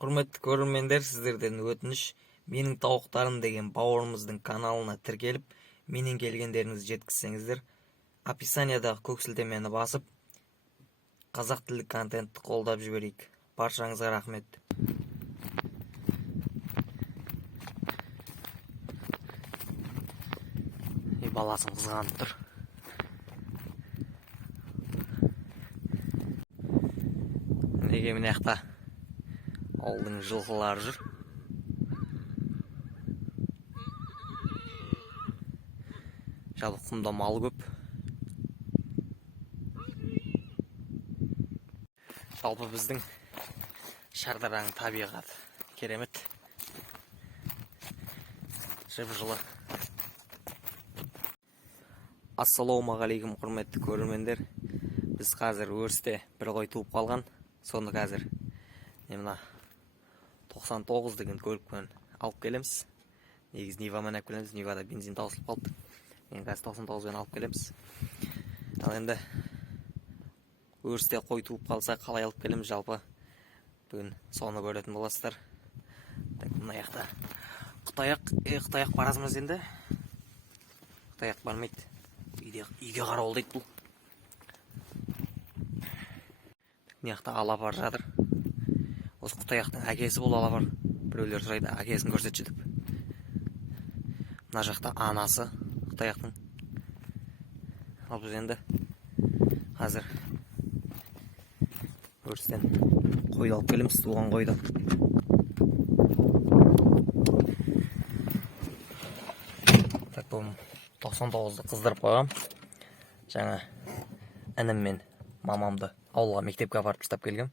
Құрметті көрермендер, сіздерден өтініш, менің тауықтарым деген бауырымыздың каналына тіркеліп, менен келгендеріңізді жеткізсеңіздер, описаниядағы көк сілтемені басып, қазақ тілді контентті қолдап жіберейік. Баршаңызға рахмет. Баласын қызғанып тұр. Неге міне жақта ауылдың жылқылары жүр. Жалпы құмда мал көп. Жалпы біздің шардараның табиғаты керемет. Жып-жылы. Ассалаумағалейкум, құрметті көрермендер. Біз қазір өрісте бір қой туып қалған. Соны қазір мына 99 деген көлікпен алып келеміз. Негізі Нивамен алып келеміз. Нивада бензин таусылып қалды. Мен қазір 99-бен алып келеміз. Ал енді өрісте қой туып қалса қалай алып келеміз, жалпы бүгін соны көретін боласыздар. Мына жақта Қытаяқ барасымыз енді. Қытаяқ бармайды. Үйге қарауыл дейді бұл. Мына жақта алапар жатыр. Осы Қытаяқтың әкесі бұл алапар. Біреулер сұрайды, әкесін көрсетші деп. Мына жақта анасы Қытаяқтың. Ал біз енді қазір өрістен қойды алып келеміз, туған қойды. Так, бұл 99-ды қыздырып қойғам. Жаңа інім мен мамамды ауылға мектепке апарып тастап келгем.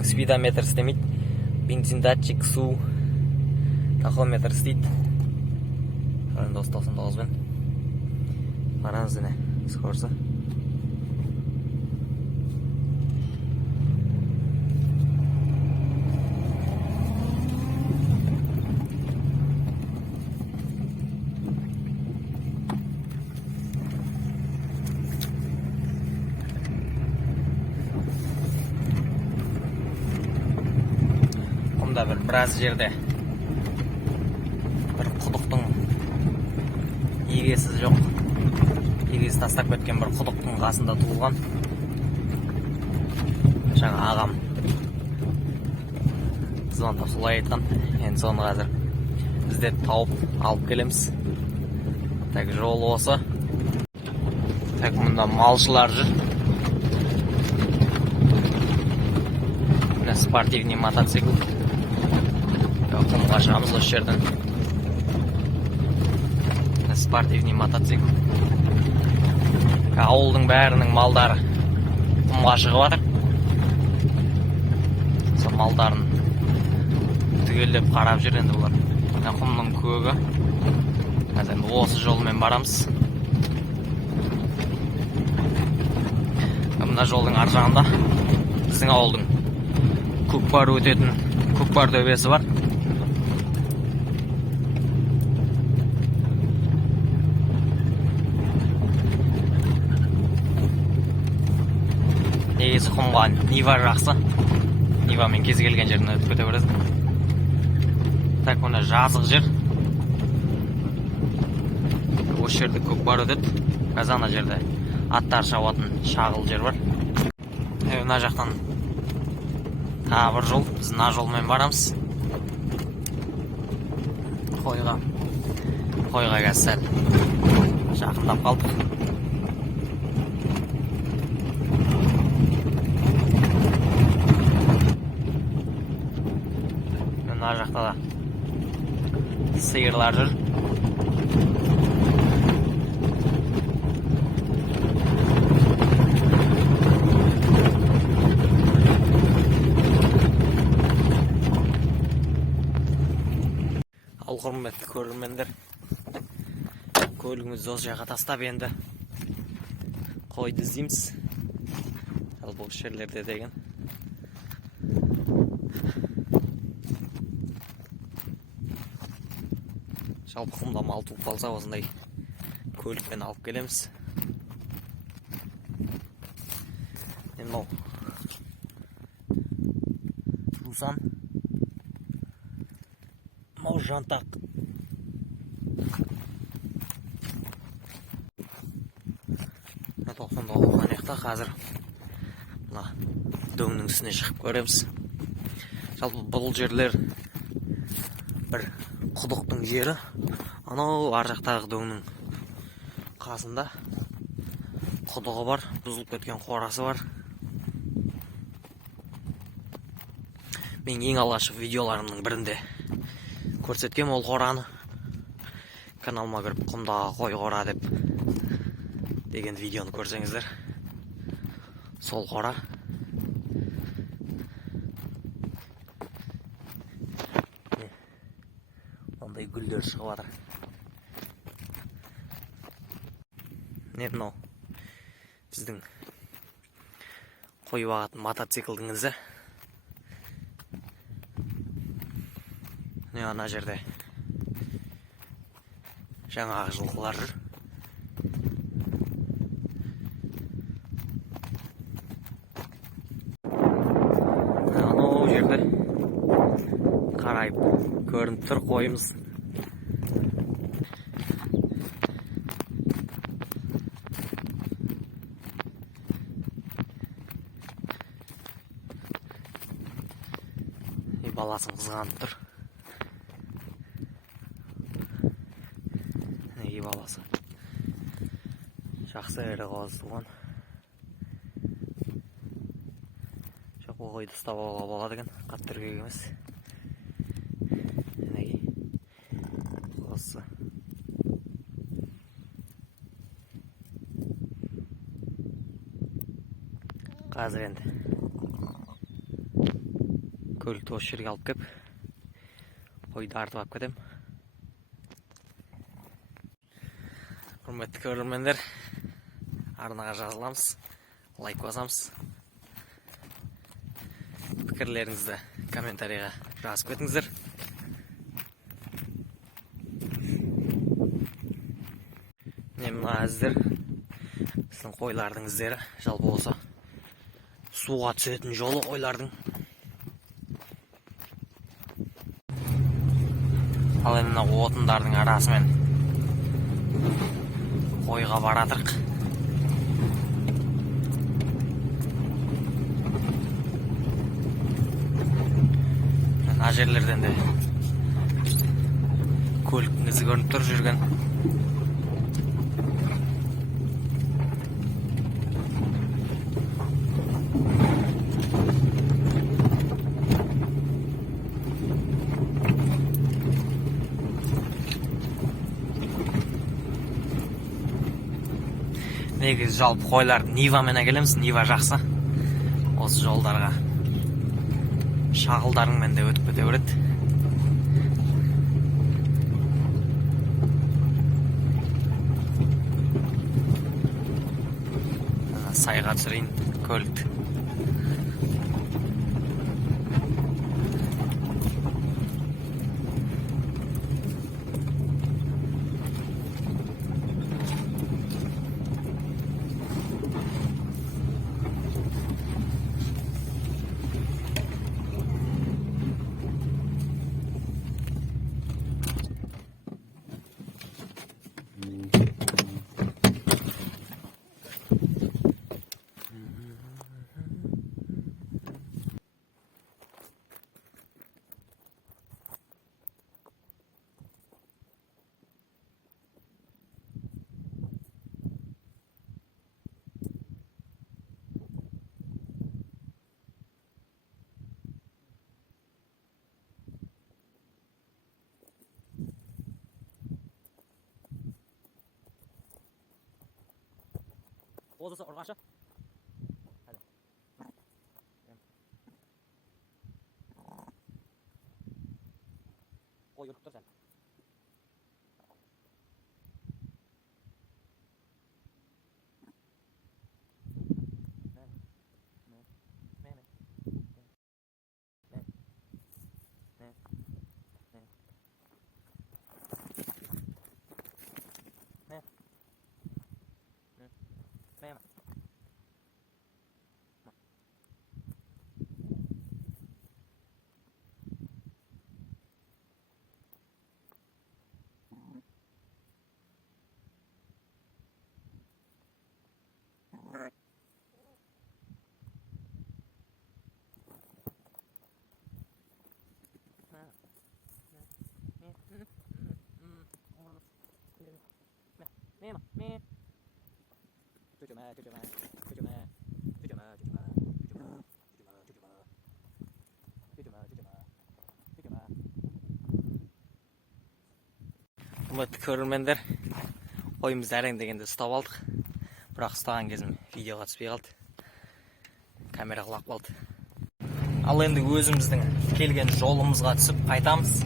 Спидометр істемейді. Бензин датчик, су, тахометр істейді. Енді осы 99-бен барамыз дене, скорсы. Біраз жерде бір құдықтың егесі жоқ. Егесі тастап кеткен бір құдықтың қасында туылған. Жаңа ағам звондап солай айтқан. Енді соны қазір бізде тауып алып келеміз. Так, жол осы. Так, мұнда малшылар жүр. Спортивный мотоцикл. Құмға шығамыз осы жерден. Спортивный мотоцикл. Ауылдың бәрінің малдары құмға шығып жатыр. Сол малдарын түгелдеп қарап жүр енді бұлар. Құмның көгі. Қазір осы жолмен барамыз. Мына жолдың ар жағында біздің ауылдың көкпар өтетін көкпар төбесі бар. Негізі құмға Нива жақсы. Нивамен кез келген жерін өтіп кете бересің. Так, мұны жазық жер. Осы жерде көкпар өтеді. Қазір ана жерде аттар шабатын шағыл жер бар. Мына жақтан тағы бір жол. Біз мына жолмен барамыз. Қойға қазір сәл жақындап қалдық. Мына жақта да сиырлар жүр. Ал құрметті көрермендер, көлігімізді осы жаққа тастап енді қойды іздейміз. Ал бұл жерлерде деген жалпы құмда мал туып қалса осындай көлікпен алып келеміз. мынау жусан, мынау жантақ. Сонда оған яқта қазір мына дөңнің үстіне шығып көреміз. Жалпы бұл жерлер бір құдықтың жері. Анау ар жақтағы дөңнің қасында құдығы бар, бұзылып кеткен қорасы бар. Мен ең алғашқы видеоларымның бірінде көрсеткем ол қораны. Каналыма кіріп құмдағы қой қора деген видеоны көрсеңіздер, сол қора. Ондай гүлдер шығып жатыр. Мынау біздің қой бағатын мотоциклдің ізі. Ана жерде жаңағы жылқылар жүр. Анау жерде қарайып көрініп тұр қойымыз. Баласын қызғанып тұр. Неге баласы? Жақсы әрі қозы туған. Жоқ, бұл қойды ұстап алуға болады екен, қатты үркек емес. Неге? Қозысы. Қазір енді көлікті осы жерге алып кеп, қойды артып алып кетем. Құрметті көрермендер, арнаға жазыламыз, лайк басамыз. Пікірлеріңізді комментарийға жазып кетіңіздер. Мына іздер біздің қойлардың іздері. Жалпы болса суға түсетін жолы қойлардың. Ал енді отындардың арасымен қойға баратырық. Мына жерлерден де көліктің ізі көрініп тұр жүрген. Негізі жалпы қойларды Нивамен әкелеміз. Нива жақсы. Осы жолдарға шағылдарыңмен де өтіп кете береді. Сайға түсірейін көлікті. Қозысы ұрғашы. Қой үркіп тұр сәл. Құрметті көрермендер, қойымызды әрең дегенде ұстап алдық. Бірақ ұстаған кезім видеоға түспей қалды. Камера құлап қалды. Ал енді өзіміздің келген жолымызға түсіп қайтамыз.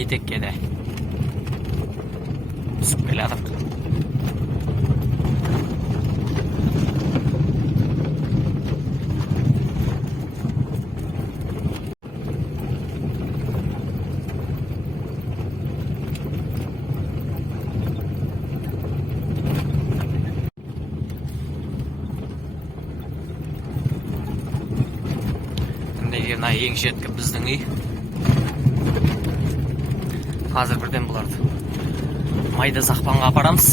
Етекке де түсіп келе жатырмық. Мынеге мына ең шеткі біздің үй. Қазір бірден бұларды майды сақпанға апарамыз.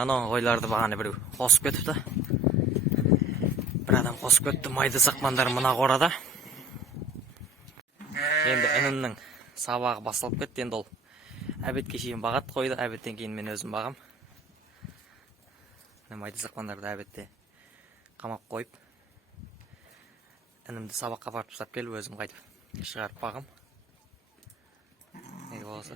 Анау қойларды бағаны біреу қосып кетіпті. Бір адам қосып кетті. Майды сақпандар мына қорада. Енді інімнің сабағы басталып кетті. Енді ол әбетке шейін бағат қойды. Әбеттен кейін мен өзім бағам. Майды сақпандарды әбетте қамап қойып, інімді сабаққа апарып тастап келіп өзім қайтып шығарып бағам. Не болса.